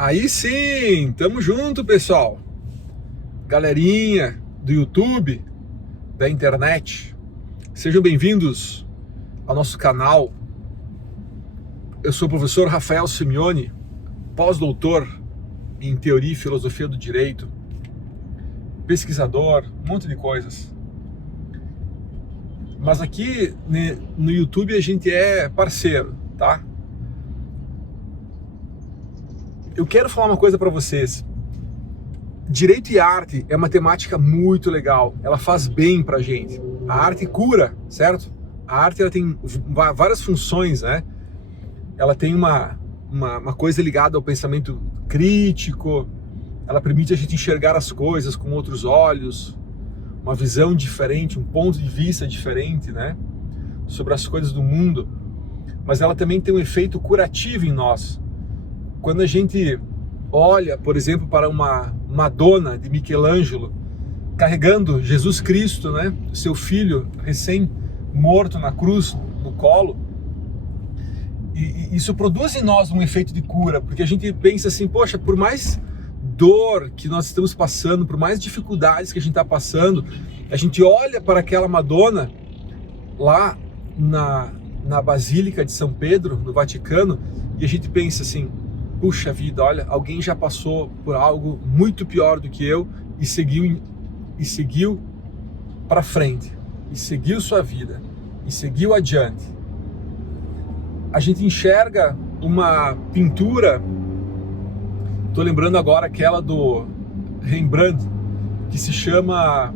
Aí sim, tamo junto, pessoal. Galerinha do YouTube, da internet, sejam bem-vindos ao nosso canal. Eu sou o professor Rafael Simeone, pós-doutor em Teoria e Filosofia do Direito, pesquisador, um monte de coisas. Mas aqui no YouTube a gente é parceiro, tá? Eu quero falar uma coisa para vocês. Direito e arte é uma temática muito legal. Ela faz bem pra gente. A arte cura, certo? A arte ela tem várias funções, né? Ela tem uma coisa ligada ao pensamento crítico. Ela permite a gente enxergar as coisas com outros olhos, uma visão diferente, um ponto de vista diferente, né? Sobre as coisas do mundo. Mas ela também tem um efeito curativo em nós. Quando a gente olha, por exemplo, para uma Madonna de Michelangelo carregando Jesus Cristo, né, seu filho recém-morto na cruz, no colo, e isso produz em nós um efeito de cura, porque a gente pensa assim, poxa, por mais dor que nós estamos passando, por mais dificuldades que a gente está passando, a gente olha para aquela Madonna lá na Basílica de São Pedro, no Vaticano, e a gente pensa assim, puxa vida, olha, alguém já passou por algo muito pior do que eu e seguiu para frente, e seguiu sua vida, e seguiu adiante. A gente enxerga uma pintura, tô lembrando agora aquela do Rembrandt, que se chama...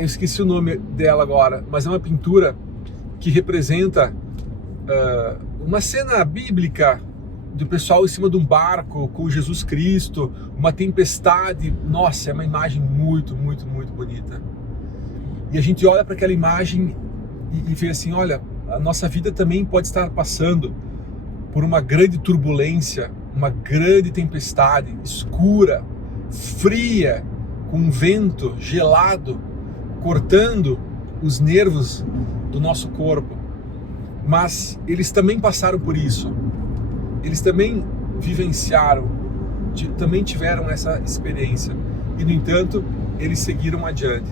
eu esqueci o nome dela agora, mas é uma pintura que representa uma cena bíblica do pessoal em cima de um barco com Jesus Cristo, uma tempestade. Nossa, é uma imagem muito, muito, muito bonita. E a gente olha para aquela imagem e vê assim, olha, a nossa vida também pode estar passando por uma grande turbulência, uma grande tempestade escura, fria, com um vento gelado, cortando os nervos do nosso corpo. Mas eles também passaram por isso. Eles também vivenciaram, também tiveram essa experiência. E, no entanto, eles seguiram adiante.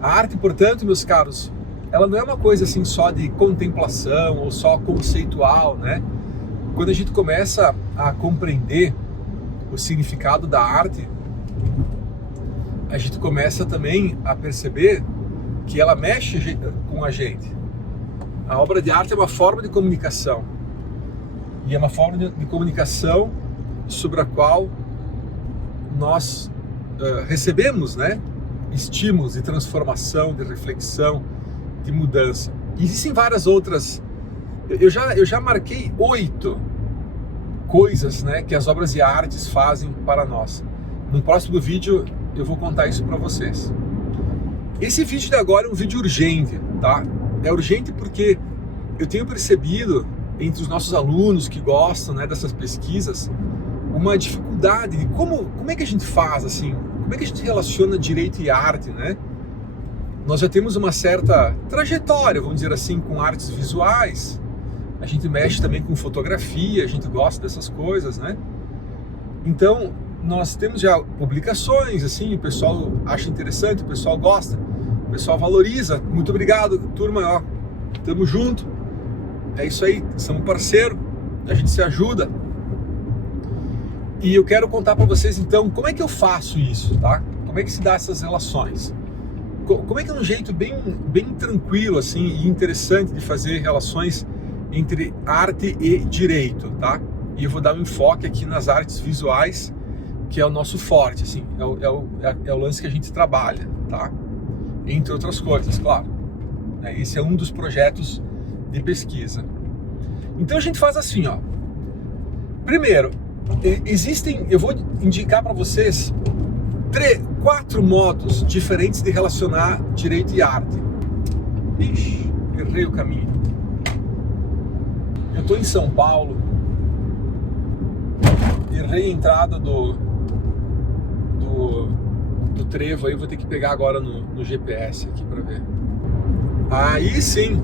A arte, portanto, meus caros, ela não é uma coisa assim só de contemplação ou só conceitual, né? Quando a gente começa a compreender o significado da arte, a gente começa também a perceber que ela mexe com a gente. A obra de arte é uma forma de comunicação. E é uma forma de comunicação sobre a qual nós recebemos, né, estímulos de transformação, de reflexão, de mudança. E existem várias outras. Eu já marquei 8 coisas, né, que as obras de artes fazem para nós. No próximo vídeo eu vou contar isso para vocês. Esse vídeo de agora é um vídeo urgente, tá? É urgente porque eu tenho percebido entre os nossos alunos que gostam, né, dessas pesquisas, uma dificuldade de como é que a gente faz, assim, como é que a gente relaciona direito e arte, né? Nós já temos uma certa trajetória, vamos dizer assim, com artes visuais, a gente mexe também com fotografia, a gente gosta dessas coisas, né? Então, nós temos já publicações, assim, o pessoal acha interessante, o pessoal gosta, o pessoal valoriza. Muito obrigado, turma, ó, tamo junto. É isso aí, somos parceiro, a gente se ajuda. E eu quero contar para vocês então como é que eu faço isso, tá? Como é que se dá essas relações? Como é que é um jeito bem tranquilo assim e interessante de fazer relações entre arte e direito, tá? E eu vou dar um enfoque aqui nas artes visuais, que é o nosso forte, assim, é o lance que a gente trabalha, tá? Entre outras coisas, claro. Esse é um dos projetos de pesquisa. Então a gente faz assim, ó. Primeiro, eu vou indicar para vocês 4 modos diferentes de relacionar direito e arte. Ixi, errei o caminho. Eu tô em São Paulo, errei a entrada do trevo aí, vou ter que pegar agora no GPS aqui para ver. Aí sim.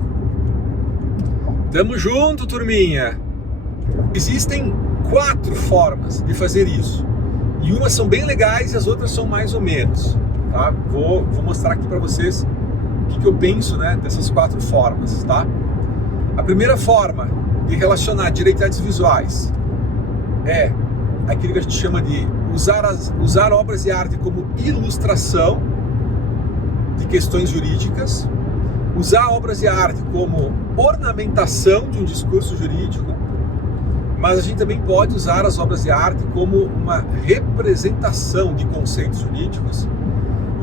Tamo junto, turminha. Existem 4 formas de fazer isso. E umas são bem legais e as outras são mais ou menos. Tá? Vou mostrar aqui para vocês o que eu penso, né, dessas 4 formas. Tá? A primeira forma de relacionar direito e artes visuais é aquilo que a gente chama de usar obras de arte como ilustração de questões jurídicas, usar obras de arte como ornamentação de um discurso jurídico, mas a gente também pode usar as obras de arte como uma representação de conceitos jurídicos.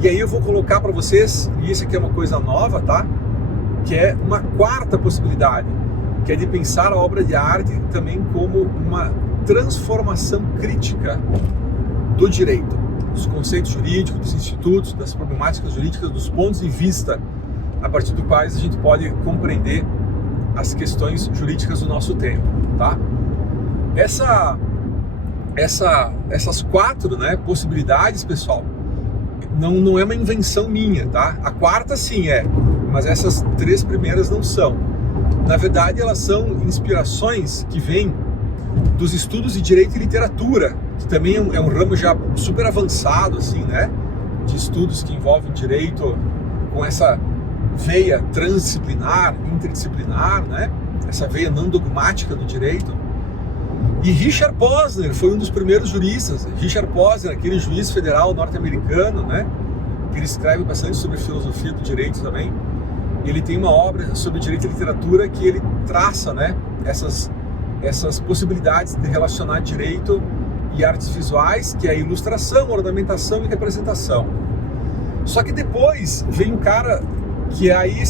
E aí eu vou colocar para vocês, e isso aqui é uma coisa nova, tá? Que é uma 4ª possibilidade, que é de pensar a obra de arte também como uma transformação crítica do direito, dos conceitos jurídicos, dos institutos, das problemáticas jurídicas, dos pontos de vista a partir dos quais a gente pode compreender as questões jurídicas do nosso tempo, tá? Essas 4, né, possibilidades, pessoal, não é uma invenção minha, tá? A 4ª sim é, mas essas 3 primeiras não são. Na verdade, elas são inspirações que vêm dos estudos de direito e literatura, que também é um ramo já super avançado, assim, né? De estudos que envolvem direito com essa veia transdisciplinar, interdisciplinar, né? Essa veia não dogmática do direito. E Richard Posner foi um dos primeiros juristas. Richard Posner, aquele juiz federal norte-americano, né? Que ele escreve bastante sobre filosofia do direito também. Ele tem uma obra sobre direito e literatura que ele traça, né? Essas possibilidades de relacionar direito e artes visuais, que é a ilustração, ornamentação e representação. Só que depois vem um cara que aí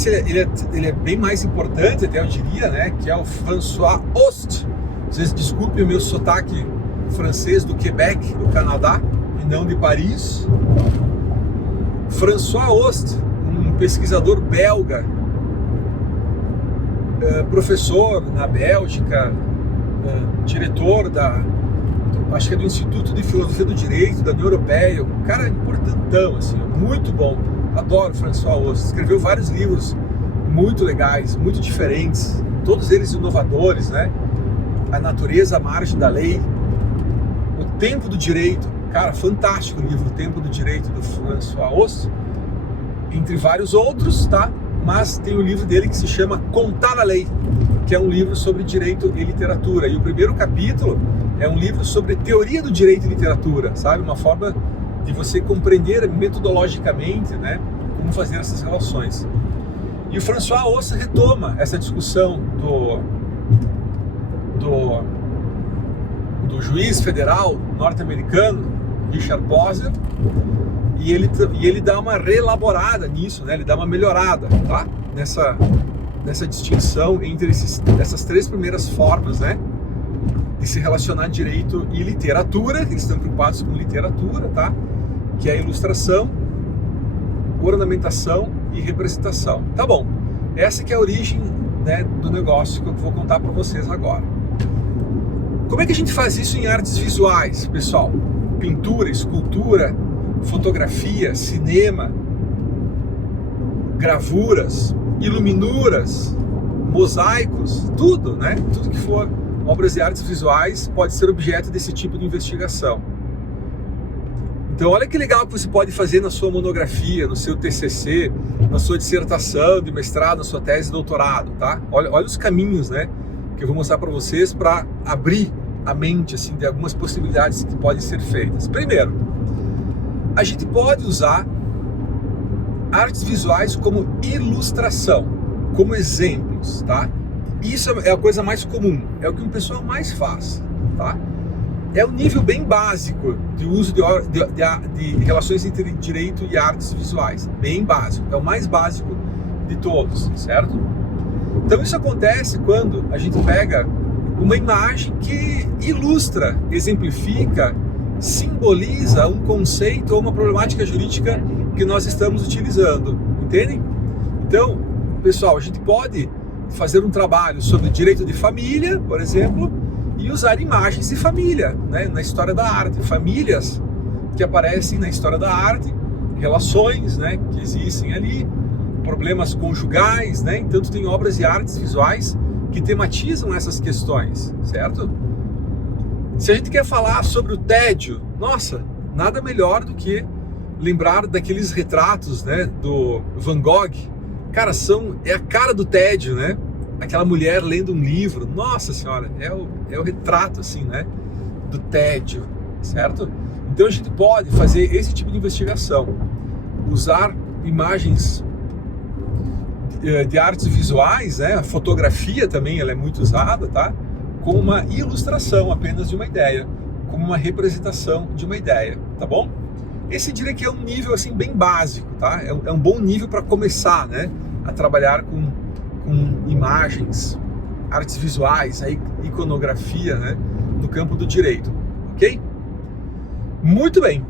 ele é bem mais importante, até eu diria, né? Que é o François Host. Vocês desculpem o meu sotaque francês do Quebec, do Canadá, e não de Paris. François Host, um pesquisador belga, professor na Bélgica, diretor acho que é do Instituto de Filosofia do Direito da União Europeia, um cara importantão, assim, muito bom. Adoro François Host. Escreveu vários livros muito legais, muito diferentes, todos eles inovadores, né? A Natureza à Margem da Lei, O Tempo do Direito, cara, fantástico o livro O Tempo do Direito do François Host, entre vários outros, tá? Mas tem um livro dele que se chama Contar a Lei, que é um livro sobre direito e literatura. E o primeiro capítulo é um livro sobre teoria do direito e literatura, sabe? Uma forma de você compreender metodologicamente, né, como fazer essas relações. E o François Host retoma essa discussão do juiz federal norte-americano, Richard Posner, e ele dá uma reelaborada nisso, né? Ele dá uma melhorada, tá? Nessa distinção entre essas 3 primeiras formas, né? De se relacionar direito e literatura, eles estão preocupados com literatura, tá? Que é a ilustração, ornamentação e representação. Tá bom, essa que é a origem, né, do negócio que eu vou contar para vocês agora. Como é que a gente faz isso em artes visuais, pessoal? Pintura, escultura, fotografia, cinema, gravuras, iluminuras, mosaicos, tudo, né? Tudo que for obras de artes visuais pode ser objeto desse tipo de investigação. Então olha que legal que você pode fazer na sua monografia, no seu TCC, na sua dissertação de mestrado, na sua tese de doutorado, tá? Olha os caminhos, né, que eu vou mostrar para vocês para abrir a mente, assim, de algumas possibilidades que podem ser feitas. Primeiro, a gente pode usar artes visuais como ilustração, como exemplos, tá? Isso é a coisa mais comum, é o que o pessoal mais faz, tá? É um nível bem básico de uso de relações entre direito e artes visuais, bem básico, é o mais básico de todos, certo? Então isso acontece quando a gente pega uma imagem que ilustra, exemplifica, simboliza um conceito ou uma problemática jurídica que nós estamos utilizando, entendem? Então, pessoal, a gente pode fazer um trabalho sobre direito de família, por exemplo, e usar imagens de família, né, na história da arte, famílias que aparecem na história da arte, relações, né, que existem ali, problemas conjugais, né, então tem obras de artes visuais que tematizam essas questões, certo? Se a gente quer falar sobre o tédio, nossa, nada melhor do que lembrar daqueles retratos, né, do Van Gogh. Cara, é a cara do tédio, né? Aquela mulher lendo um livro, nossa senhora, é o retrato, assim, né, do tédio, certo? Então a gente pode fazer esse tipo de investigação, usar imagens de artes visuais, né? A fotografia também ela é muito usada, tá? Como uma ilustração apenas de uma ideia, como uma representação de uma ideia, tá bom? Esse diria que é um nível assim bem básico, tá? É um bom nível para começar, né? A trabalhar com imagens, artes visuais, a iconografia, né? No campo do direito, ok? Muito bem.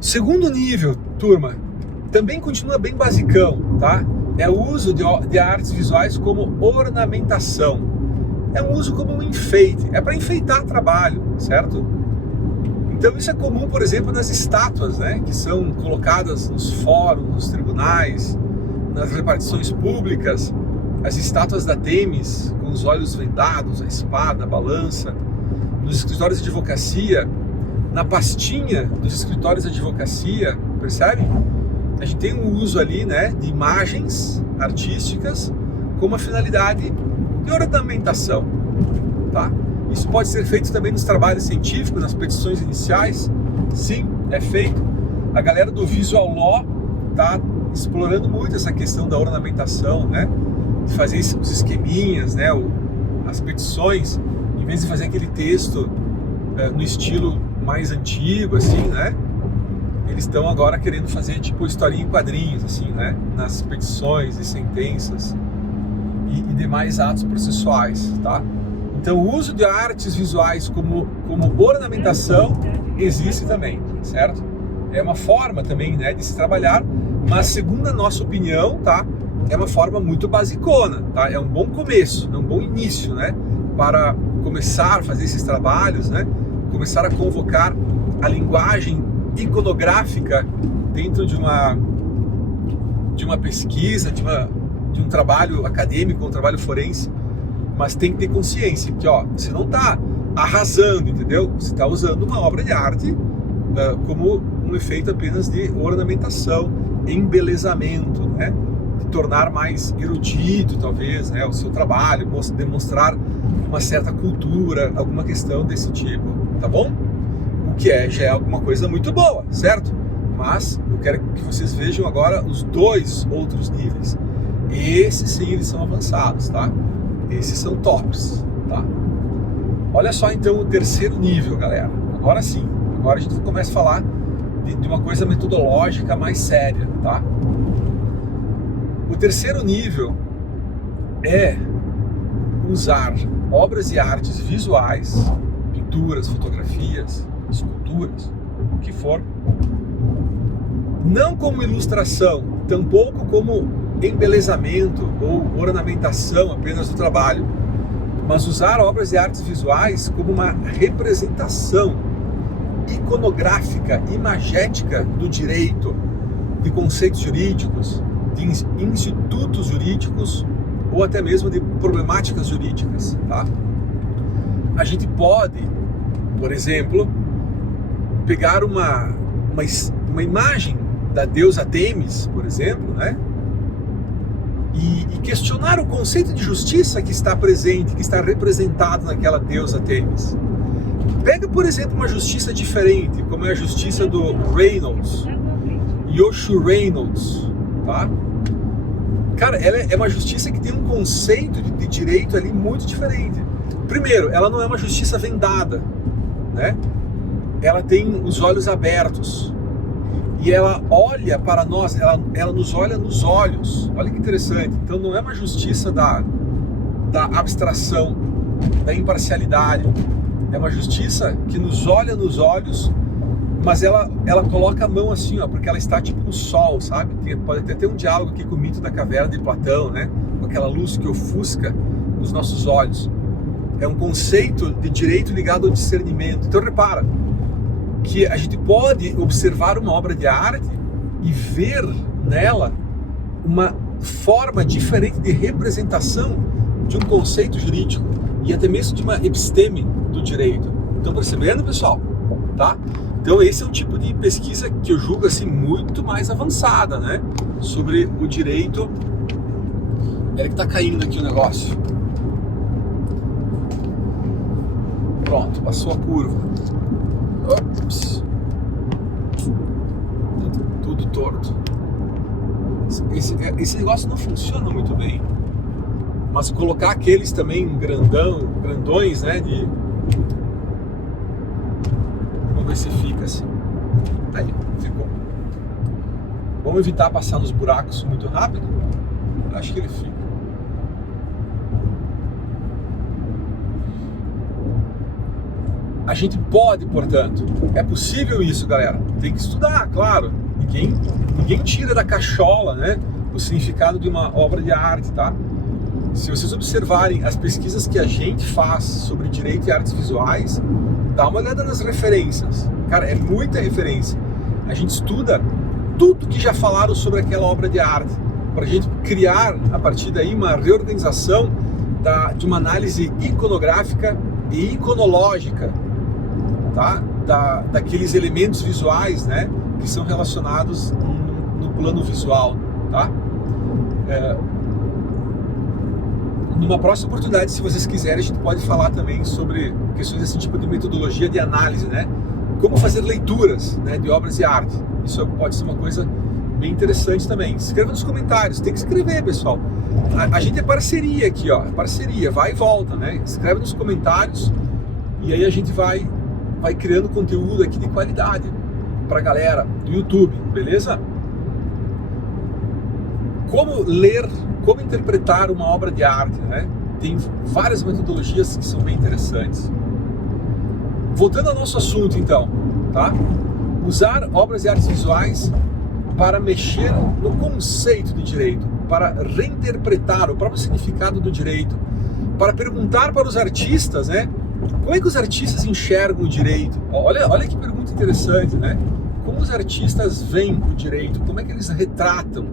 Segundo nível, turma, também continua bem basicão, tá? É o uso de artes visuais como ornamentação. É um uso como um enfeite, é para enfeitar trabalho, certo? Então isso é comum, por exemplo, nas estátuas, né? Que são colocadas nos fóruns, nos tribunais, nas repartições públicas, as estátuas da Têmis, com os olhos vendados, a espada, a balança, nos escritórios de advocacia, na pastinha dos escritórios de advocacia, percebe? A gente tem um uso ali, né, de imagens artísticas com uma finalidade de ornamentação, tá? Isso pode ser feito também nos trabalhos científicos, nas petições iniciais, sim, é feito. A galera do Visual Law tá explorando muito essa questão da ornamentação, né? De fazer os esqueminhas, né? As petições, em vez de fazer aquele texto no estilo mais antigo, assim, né? Eles estão agora querendo fazer tipo historinha em quadrinhos, assim, né? Nas petições e sentenças e demais atos processuais, tá? Então o uso de artes visuais como ornamentação existe também, certo? É uma forma também, né, de se trabalhar, mas segundo a nossa opinião, tá? É uma forma muito basicona, tá? É um bom começo, é um bom início, né? Para começar a fazer esses trabalhos, né? Começar a convocar a linguagem iconográfica dentro de uma pesquisa, de um trabalho acadêmico, um trabalho forense, mas tem que ter consciência que, ó, você não está arrasando, entendeu? Você está usando uma obra de arte como um efeito apenas de ornamentação, embelezamento, né? De tornar mais erudito, talvez, né, o seu trabalho, demonstrar uma certa cultura, alguma questão desse tipo, tá bom? O que já é alguma coisa muito boa, certo? Mas eu quero que vocês vejam agora os dois outros níveis. Esses sim, eles são avançados, tá? Esses são tops, tá? Olha só então o terceiro nível, galera. Agora sim, agora a gente começa a falar de uma coisa metodológica mais séria, tá? O terceiro nível é usar obras e artes visuais, pinturas, fotografias, esculturas, o que for, não como ilustração, tampouco como embelezamento ou ornamentação apenas do trabalho, mas usar obras e artes visuais como uma representação iconográfica, imagética do direito, de conceitos jurídicos, de institutos jurídicos ou até mesmo de problemáticas jurídicas, tá? A gente pode, por exemplo, pegar uma imagem da deusa Têmis, por exemplo, né? E questionar o conceito de justiça que está presente, que está representado naquela deusa Têmis. Pega, por exemplo, uma justiça diferente, como é a justiça do Reynolds, Yoshu Reynolds, tá? Cara, ela é uma justiça que tem um conceito de direito ali muito diferente. Primeiro, ela não é uma justiça vendada, né? Ela tem os olhos abertos. E ela olha para nós, ela nos olha nos olhos. Olha que interessante. Então não é uma justiça da abstração, da imparcialidade. É uma justiça que nos olha nos olhos, mas ela coloca a mão assim, ó, porque ela está tipo no sol, sabe? Pode até ter um diálogo aqui com o mito da caverna de Platão, né? Com aquela luz que ofusca os nossos olhos. É um conceito de direito ligado ao discernimento. Então repara que a gente pode observar uma obra de arte e ver nela uma forma diferente de representação de um conceito jurídico e até mesmo de uma episteme, do direito. Estão percebendo, pessoal? Tá? Então esse é um tipo de pesquisa que eu julgo assim muito mais avançada, né? Sobre o direito. Era que tá caindo aqui o negócio. Pronto, passou a curva. Ops. Tudo torto. Esse negócio não funciona muito bem. Mas colocar aqueles também grandões, né? Vamos ver se fica assim. Aí, ficou. Vamos evitar passar nos buracos muito rápido. Acho que ele fica. A gente pode, portanto, é possível isso, galera. Tem que estudar, claro. Ninguém tira da cachola, né, o significado de uma obra de arte, tá? Se vocês observarem as pesquisas que a gente faz sobre direito e artes visuais, dá uma olhada nas referências. Cara, é muita referência. A gente estuda tudo que já falaram sobre aquela obra de arte, para a gente criar, a partir daí, uma reorganização de uma análise iconográfica e iconológica, tá? Daqueles elementos visuais, né, que são relacionados no plano visual, tá? Numa próxima oportunidade, se vocês quiserem, a gente pode falar também sobre questões desse tipo de metodologia de análise, né? Como fazer leituras, né, de obras de arte. Isso pode ser uma coisa bem interessante também. Escreva nos comentários, tem que escrever, pessoal. A gente é parceria aqui, ó, parceria, vai e volta, né? Escreve nos comentários e aí a gente vai criando conteúdo aqui de qualidade pra galera do YouTube, beleza? Como ler, como interpretar uma obra de arte, né? Tem várias metodologias que são bem interessantes. Voltando ao nosso assunto, então, tá? Usar obras de artes visuais para mexer no conceito de direito, para reinterpretar o próprio significado do direito, para perguntar para os artistas, né? Como é que os artistas enxergam o direito? Olha que pergunta interessante, né? Como os artistas veem o direito? Como é que eles retratam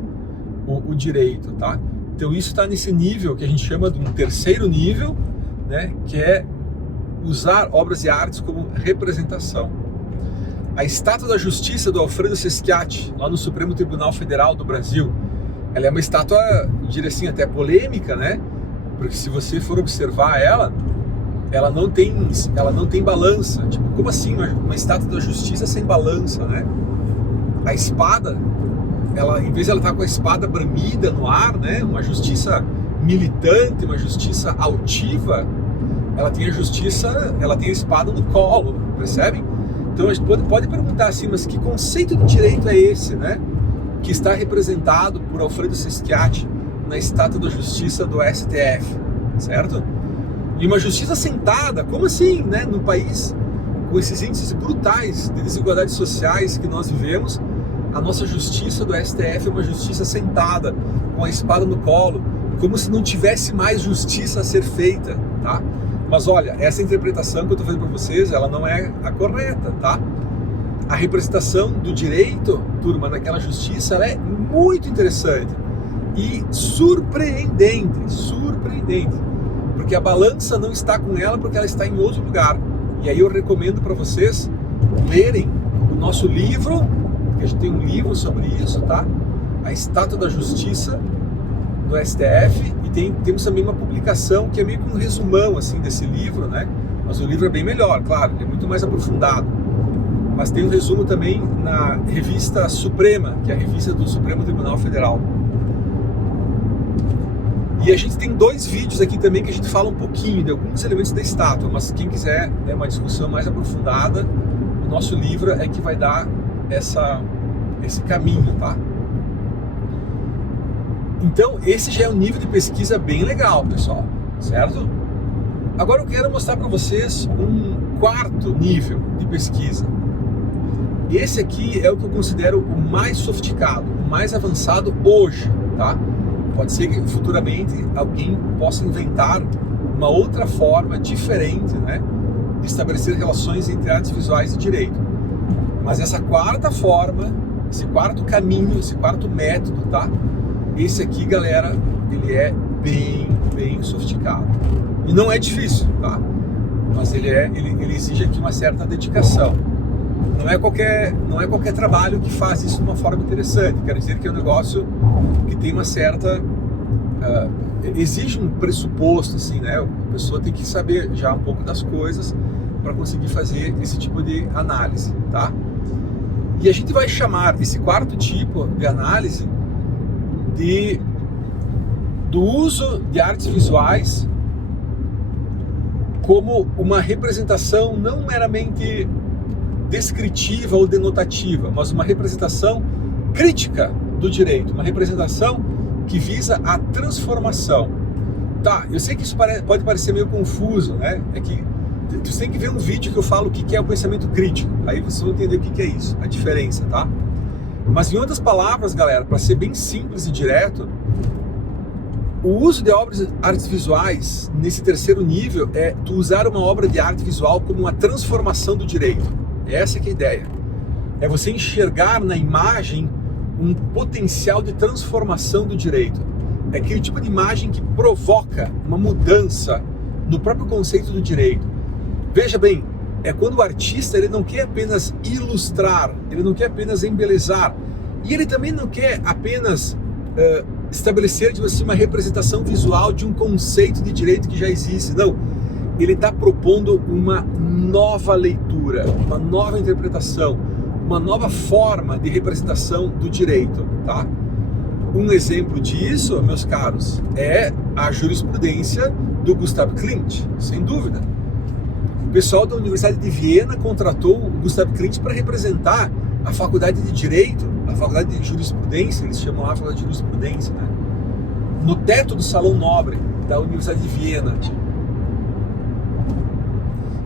o direito, tá? Então isso está nesse nível que a gente chama de um terceiro nível, né? Que é usar obras de artes como representação. A Estátua da Justiça do Alfredo Seschiatti, lá no Supremo Tribunal Federal do Brasil, ela é uma estátua, eu diria assim, até polêmica, né? Porque se você for observar ela não tem balança. Tipo, como assim uma estátua da justiça sem balança, né? A espada, em vez de ela estar com a espada bramida no ar, né? Uma justiça militante, uma justiça altiva, ela tem a espada no colo, percebem? Então a gente pode perguntar assim, mas que conceito de direito é esse, né? Que está representado por Alfredo Seschiatti na Estátua da Justiça do STF, certo? E uma justiça sentada, como assim, né? Num país com esses índices brutais de desigualdades sociais que nós vivemos, a nossa justiça do STF é uma justiça sentada, com a espada no colo, como se não tivesse mais justiça a ser feita, tá? Mas olha, essa interpretação que eu estou fazendo para vocês, ela não é a correta, tá? A representação do direito, turma, naquela justiça, ela é muito interessante e surpreendente, porque a balança não está com ela, porque ela está em outro lugar. E aí eu recomendo para vocês lerem o nosso livro, que a gente tem um livro sobre isso, tá? A Estátua da Justiça do STF, e temos também uma publicação que é meio que um resumão assim desse livro, né? Mas o livro é bem melhor, claro, ele é muito mais aprofundado. Mas tem um resumo também na revista Suprema, que é a revista do Supremo Tribunal Federal. E a gente tem 2 vídeos aqui também que a gente fala um pouquinho de alguns elementos da estátua, mas quem quiser uma discussão mais aprofundada, o nosso livro é que vai dar esse caminho, tá? Então, esse já é um nível de pesquisa bem legal, pessoal, certo? Agora eu quero mostrar para vocês um 4º nível de pesquisa. Esse aqui é o que eu considero o mais sofisticado, o mais avançado hoje, tá? Pode ser que futuramente alguém possa inventar uma outra forma diferente, né, de estabelecer relações entre artes visuais e direito. Mas essa 4ª forma, esse 4º caminho, esse 4º método, tá? Esse aqui, galera, ele é bem sofisticado. E não é difícil, tá? mas ele exige aqui uma certa dedicação. Não é qualquer trabalho que faz isso de uma forma interessante. Quero dizer que é um negócio que tem uma certa... exige um pressuposto, assim, né? A pessoa tem que saber já um pouco das coisas para conseguir fazer esse tipo de análise, tá? E a gente vai chamar esse quarto tipo de análise do uso de artes visuais como uma representação não meramente descritiva ou denotativa, mas uma representação crítica do direito, uma representação que visa a transformação. Tá, eu sei que isso pode parecer meio confuso, né? É que você tem que ver um vídeo que eu falo o que é o pensamento crítico, aí vocês vão entender o que é isso, a diferença, tá? Mas em outras palavras, galera, para ser bem simples e direto, o uso de artes visuais nesse terceiro nível é tu usar uma obra de arte visual como uma transformação do direito. Essa que é a ideia. É você enxergar na imagem um potencial de transformação do direito. É aquele tipo de imagem que provoca uma mudança no próprio conceito do direito. Veja bem, é quando o artista ele não quer apenas ilustrar, ele não quer apenas embelezar, e ele também não quer apenas estabelecer assim, uma representação visual de um conceito de direito que já existe. Não, ele está propondo uma nova leitura, uma nova interpretação, uma nova forma de representação do direito, tá? Um exemplo disso, meus caros, é a jurisprudência do Gustav Klimt, sem dúvida. O pessoal da Universidade de Viena contratou o Gustav Klimt para representar a faculdade de Direito, a faculdade de Jurisprudência, eles chamam lá a faculdade de Jurisprudência, né? No teto do Salão Nobre da Universidade de Viena.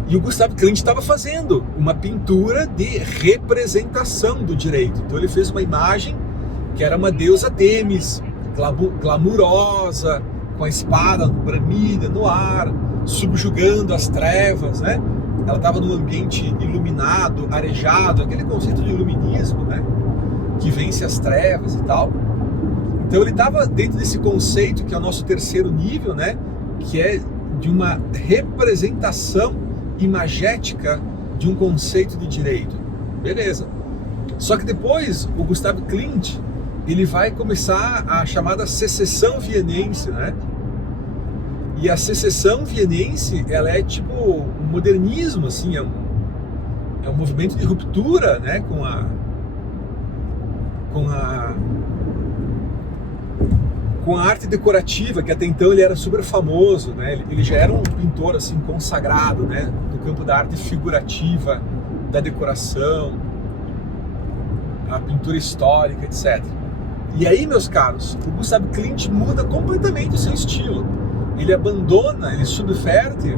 E o Gustav Klimt estava fazendo uma pintura de representação do direito. Então ele fez uma imagem que era uma deusa Temis, glamurosa, com a espada bramida no ar, subjugando as trevas, né? Ela estava num ambiente iluminado, arejado, aquele conceito de iluminismo, né? Que vence as trevas e tal. Então ele estava dentro desse conceito que é o nosso terceiro nível, né? Que é de uma representação imagética de um conceito de direito. Beleza. Só que depois o Gustav Klimt ele vai começar a chamada secessão vienense, né? E a secessão vienense, ela é tipo um modernismo, assim, é um movimento de ruptura, né, com a arte decorativa, que até então ele era super famoso, né? Ele já era um pintor assim consagrado, né, no campo da arte figurativa, da decoração, a pintura histórica, etc. E aí, meus caros, o Gustav Klimt muda completamente o seu estilo. Ele abandona, ele subverte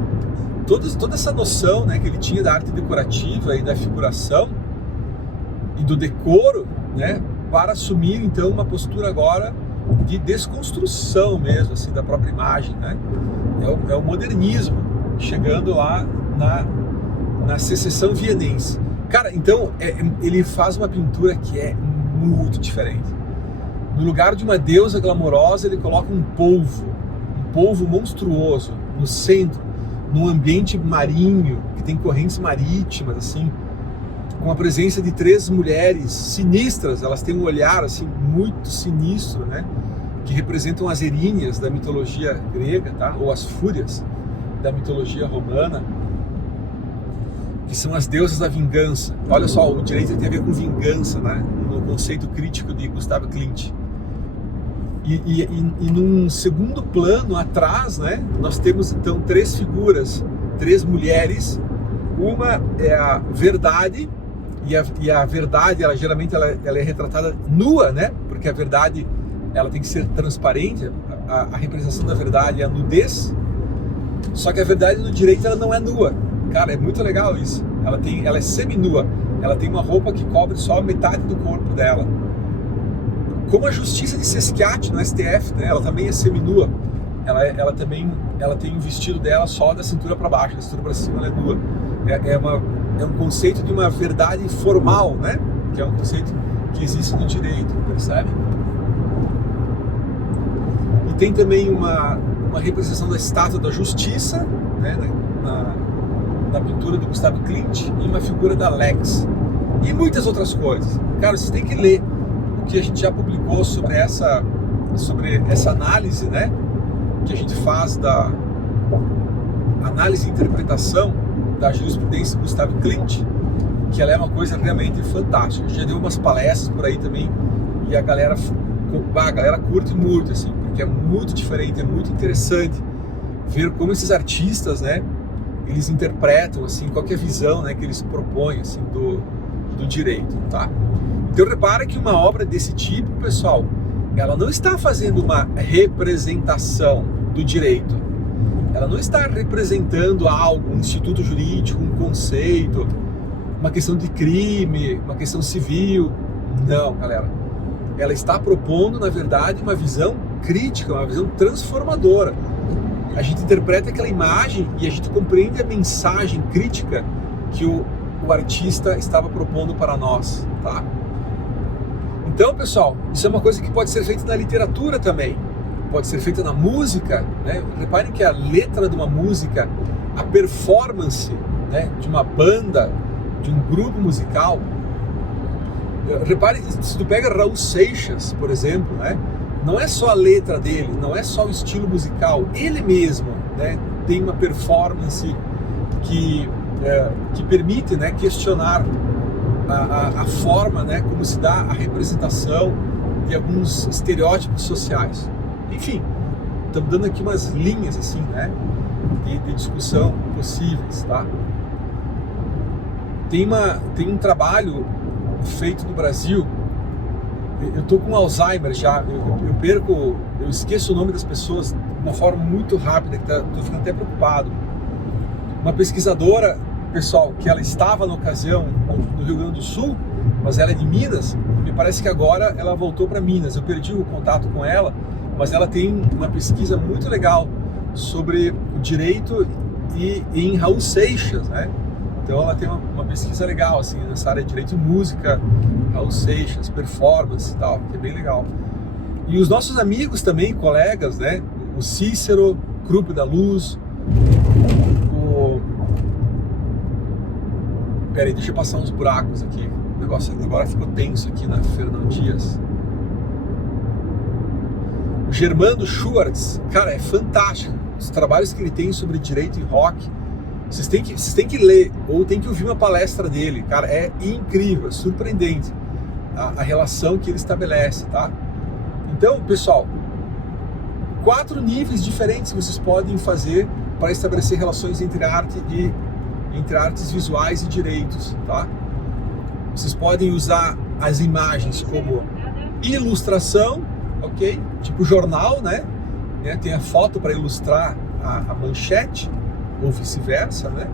toda essa noção, né, que ele tinha da arte decorativa e da figuração e do decoro, né, para assumir então uma postura agora de desconstrução mesmo, assim, da própria imagem, né? É o modernismo chegando lá na secessão vienense. Cara, então ele faz uma pintura que é muito diferente. No lugar de uma deusa glamourosa, ele coloca um polvo monstruoso no centro, num ambiente marinho, que tem correntes marítimas, assim, com a presença de 3 mulheres sinistras. Elas têm um olhar assim muito sinistro, né? Que representam as Eríneas da mitologia grega, tá? Ou as Fúrias da mitologia romana, que são as deusas da vingança. Olha só, o direito tem a ver com vingança, né? No conceito crítico de Gustav Klimt. E num segundo plano atrás, né, nós temos então 3 figuras, 3 mulheres. Uma é a verdade, e a verdade, geralmente ela é retratada nua, né, porque a verdade ela tem que ser transparente, a representação da verdade é a nudez. Só que a verdade no direito ela não é nua. Cara, é muito legal isso. Ela é semi-nua, ela tem uma roupa que cobre só metade do corpo dela. Como a justiça de Sesquiat no STF, né? Ela também é seminua. Ela tem um vestido dela só da cintura para baixo, da cintura para cima ela é nua. É um conceito de uma verdade formal, né? Que é um conceito que existe no direito, percebe? E tem também uma representação da estátua da justiça, né? na pintura do Gustav Klimt e uma figura da Lex. E muitas outras coisas. Cara, vocês têm que ler o que a gente já publicou sobre essa análise, né? Que a gente faz da análise e interpretação da jurisprudência do Gustav Klimt, que ela é uma coisa realmente fantástica. A gente já deu umas palestras por aí também e a galera curte muito, assim, porque é muito diferente, é muito interessante ver como esses artistas, né, eles interpretam, assim, qual que é a visão, né, que eles propõem, assim, do direito, tá? Então repara que uma obra desse tipo, pessoal, ela não está fazendo uma representação do direito, ela não está representando algo, um instituto jurídico, um conceito, uma questão de crime, uma questão civil. Não, galera. Ela está propondo, na verdade, uma visão crítica, uma visão transformadora. A gente interpreta aquela imagem e a gente compreende a mensagem crítica que o artista estava propondo para nós, tá? Então, pessoal, isso é uma coisa que pode ser feita na literatura também, pode ser feita na música, né? Reparem que a letra de uma música, a performance, né, de uma banda, de um grupo musical. Repare, se tu pega Raul Seixas, por exemplo, né, não é só a letra dele, não é só o estilo musical, ele mesmo, né, tem uma performance que permite, né, questionar a forma, né, como se dá a representação de alguns estereótipos sociais. Enfim, estamos dando aqui umas linhas assim, né, de discussão possíveis, tá? Tem um trabalho feito no Brasil. Eu tô com Alzheimer já, eu esqueço o nome das pessoas de uma forma muito rápida, que tô ficando até preocupado. Uma pesquisadora, pessoal, que ela estava na ocasião no Rio Grande do Sul, mas ela é de Minas, me parece que agora ela voltou para Minas. Eu perdi o contato com ela, mas ela tem uma pesquisa muito legal sobre o direito e em Raul Seixas, né? Então ela tem uma pesquisa legal, assim, nessa área de direito e música, Raul Seixas, performance e tal, que é bem legal. E os nossos amigos também, colegas, né? O Cícero, Krupp da Luz, Peraí, deixa eu passar uns buracos aqui. O negócio agora ficou tenso aqui na Fernão Dias. O Germano Schwartz, cara, é fantástico. Os trabalhos que ele tem sobre direito e rock, vocês têm que ler ou tem que ouvir uma palestra dele, cara, é incrível, é surpreendente a relação que ele estabelece, tá? Então, pessoal, 4 níveis diferentes que vocês podem fazer para estabelecer relações entre artes visuais e direitos, tá? Vocês podem usar as imagens como ilustração, ok? Tipo jornal, né? Tem a foto para ilustrar a manchete, ou vice-versa, né?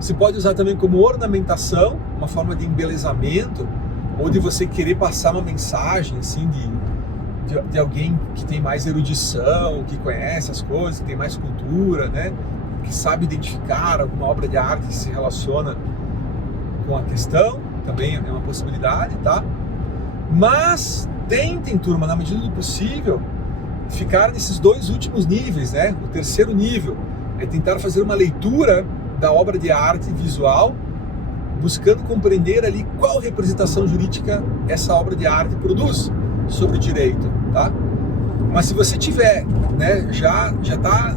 Você pode usar também como ornamentação, uma forma de embelezamento, ou de você querer passar uma mensagem, assim, de alguém que tem mais erudição, que conhece as coisas, que tem mais cultura, né? Que sabe identificar alguma obra de arte que se relaciona com a questão, também é uma possibilidade, tá? Mas tentem, turma, na medida do possível, ficar nesses 2 últimos níveis, né? O terceiro nível é tentar fazer uma leitura da obra de arte visual, buscando compreender ali qual representação jurídica essa obra de arte produz sobre o direito, tá? Mas se você tiver, né, já está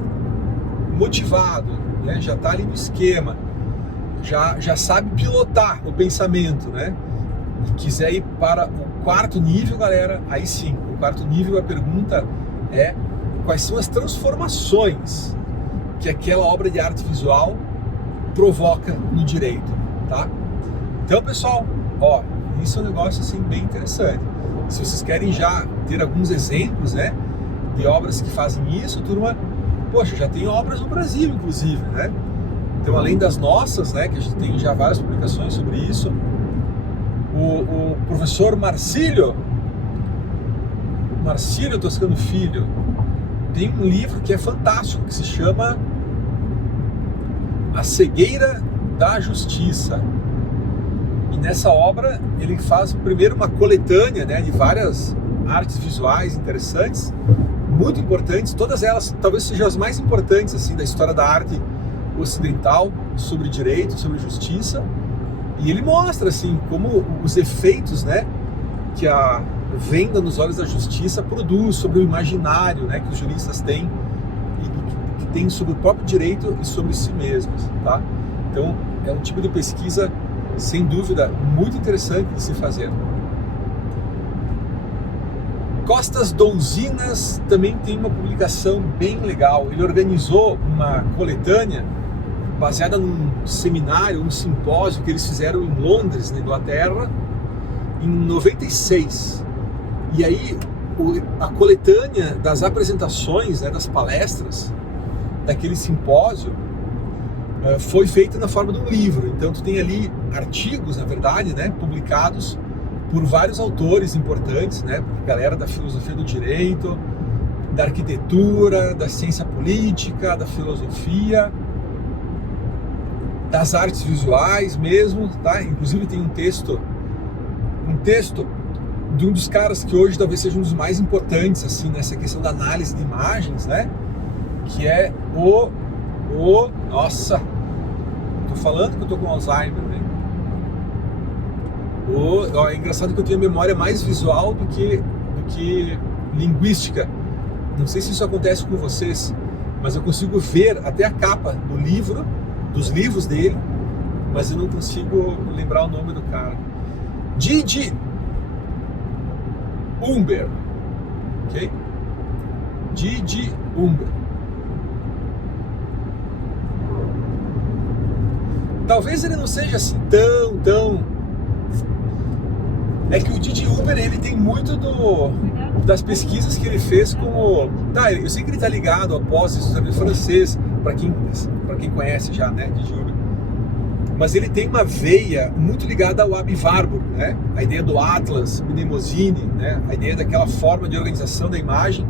motivado, né, já está ali no esquema, já sabe pilotar o pensamento, né, e quiser ir para o 4º nível, galera, aí sim, o 4º nível, a pergunta é quais são as transformações que aquela obra de arte visual provoca no direito, tá? Então, pessoal, ó, isso é um negócio assim bem interessante. Se vocês querem já ter alguns exemplos, né, de obras que fazem isso, turma, poxa, já tem obras no Brasil, inclusive, né? Então, além das nossas, né, que a gente tem já várias publicações sobre isso, o professor Marcílio Toscano Filho tem um livro que é fantástico, que se chama A Cegueira da Justiça. E nessa obra ele faz primeiro uma coletânea, né, de várias artes visuais interessantes, muito importantes, todas elas talvez sejam as mais importantes assim da história da arte ocidental, sobre direito, sobre justiça, e ele mostra assim como os efeitos, né, que a venda nos olhos da justiça produz sobre o imaginário, né, que os juristas têm e que tem sobre o próprio direito e sobre si mesmos, tá? Então é um tipo de pesquisa sem dúvida muito interessante de se fazer. Costas Donzinas também tem uma publicação bem legal. Ele organizou uma coletânea baseada num seminário, um simpósio que eles fizeram em Londres, na Inglaterra, em 96. E aí a coletânea das apresentações, né, das palestras daquele simpósio foi feita na forma de um livro. Então tu tem ali artigos, na verdade, né, publicados por vários autores importantes, né, galera da filosofia do direito, da arquitetura, da ciência política, da filosofia, das artes visuais mesmo, tá? Inclusive tem um texto de um dos caras que hoje talvez seja um dos mais importantes assim nessa questão da análise de imagens, né? Que é nossa, tô falando que eu tô com Alzheimer, né? É engraçado que eu tenho a memória mais visual do que linguística. Não sei se isso acontece com vocês, mas eu consigo ver até a capa do livro, dos livros dele, mas eu não consigo lembrar o nome do cara. Didi Umber, ok? Didi Umber. Talvez ele não seja assim tão... É que o Didi Umber, ele tem muito das pesquisas que ele fez com o... Tá, eu sei que ele tá ligado ao pós-historiador francês, para quem conhece já, né, Didi Umber. Mas ele tem uma veia muito ligada ao Aby Warburg, né? A ideia do Atlas, Mnemosine, né? A ideia daquela forma de organização da imagem,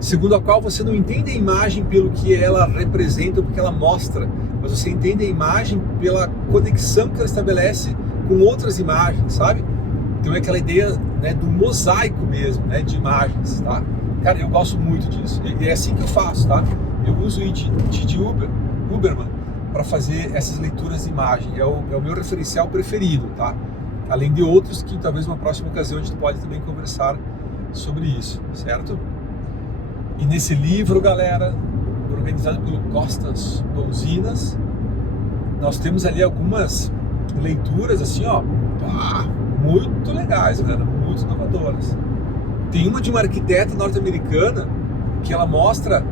segundo a qual você não entende a imagem pelo que ela representa ou porque ela mostra, mas você entende a imagem pela conexão que ela estabelece com outras imagens, sabe? Então é aquela ideia, né, do mosaico mesmo, né, de imagens, tá? Cara, eu gosto muito disso. E é assim que eu faço, tá? Eu uso o Didi Uberman para fazer essas leituras de imagem. É o meu referencial preferido, tá? Além de outros que talvez numa próxima ocasião a gente pode também conversar sobre isso, certo? E nesse livro, galera, organizado pelo Costas Donzinas, nós temos ali algumas leituras assim, ó, muito legais, galera, muito inovadoras. Tem uma de uma arquiteta norte-americana que ela mostra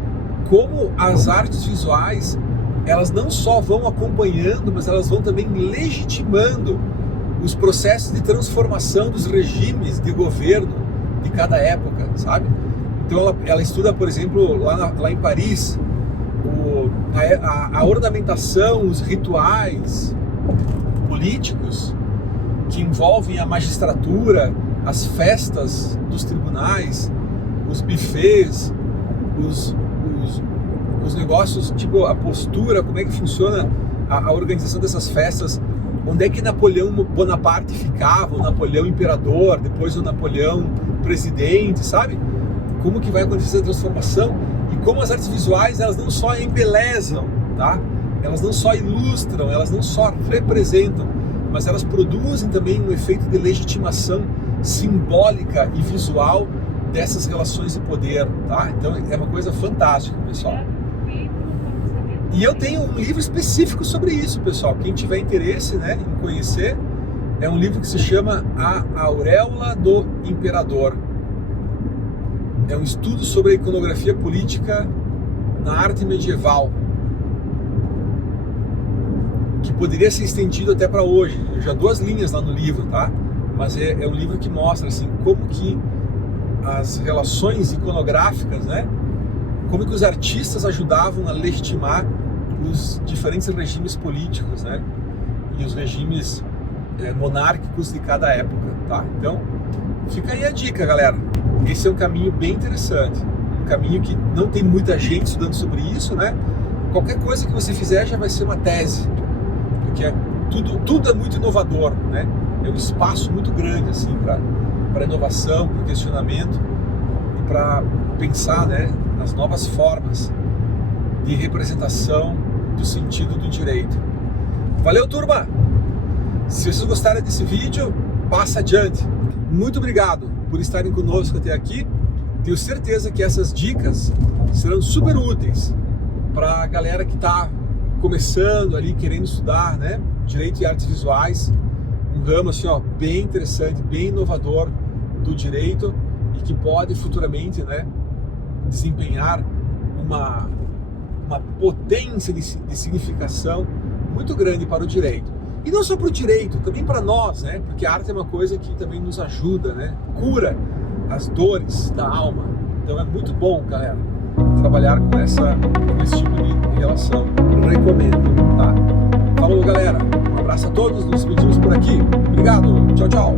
como as artes visuais, elas não só vão acompanhando, mas elas vão também legitimando os processos de transformação dos regimes de governo de cada época, sabe? Então ela estuda, por exemplo, lá em Paris, a ornamentação, os rituais políticos que envolvem a magistratura, as festas dos tribunais, os buffets, os negócios, tipo a postura, como é que funciona a organização dessas festas, onde é que Napoleão Bonaparte ficava, o Napoleão Imperador, depois o Napoleão Presidente, sabe? Como que vai acontecer a transformação e como as artes visuais, elas não só embelezam, tá? Elas não só ilustram, elas não só representam, mas elas produzem também um efeito de legitimação simbólica e visual dessas relações de poder, tá? Então é uma coisa fantástica, pessoal. E eu tenho um livro específico sobre isso, pessoal. Quem tiver interesse, né, em conhecer, é um livro que se chama A Auréola do Imperador. É um estudo sobre a iconografia política na arte medieval, que poderia ser estendido até para hoje. Eu já dou as linhas lá no livro, tá? Mas é um livro que mostra assim como que as relações iconográficas, né? Como que os artistas ajudavam a legitimar os diferentes regimes políticos, né? E os regimes monárquicos de cada época, tá? Então, fica aí a dica, galera. Esse é um caminho bem interessante, um caminho que não tem muita gente estudando sobre isso, né? Qualquer coisa que você fizer já vai ser uma tese, porque tudo é muito inovador, né? É um espaço muito grande assim para inovação, para questionamento e para pensar, né, nas novas formas de representação do sentido do direito. Valeu, turma! Se vocês gostaram desse vídeo, passa adiante. Muito obrigado por estarem conosco até aqui. Tenho certeza que essas dicas serão super úteis para a galera que está começando ali, querendo estudar, né, Direito e Artes Visuais, um ramo assim, ó, bem interessante, bem inovador do direito e que pode futuramente, né, desempenhar uma potência de significação muito grande para o direito. E não só para o direito, também para nós, né, porque a arte é uma coisa que também nos ajuda, né, cura as dores da alma. Então é muito bom, galera, trabalhar com esse tipo de relação. Recomendo, tá? Falou, galera. Um abraço a todos. Nos despedimos por aqui. Obrigado. Tchau, tchau.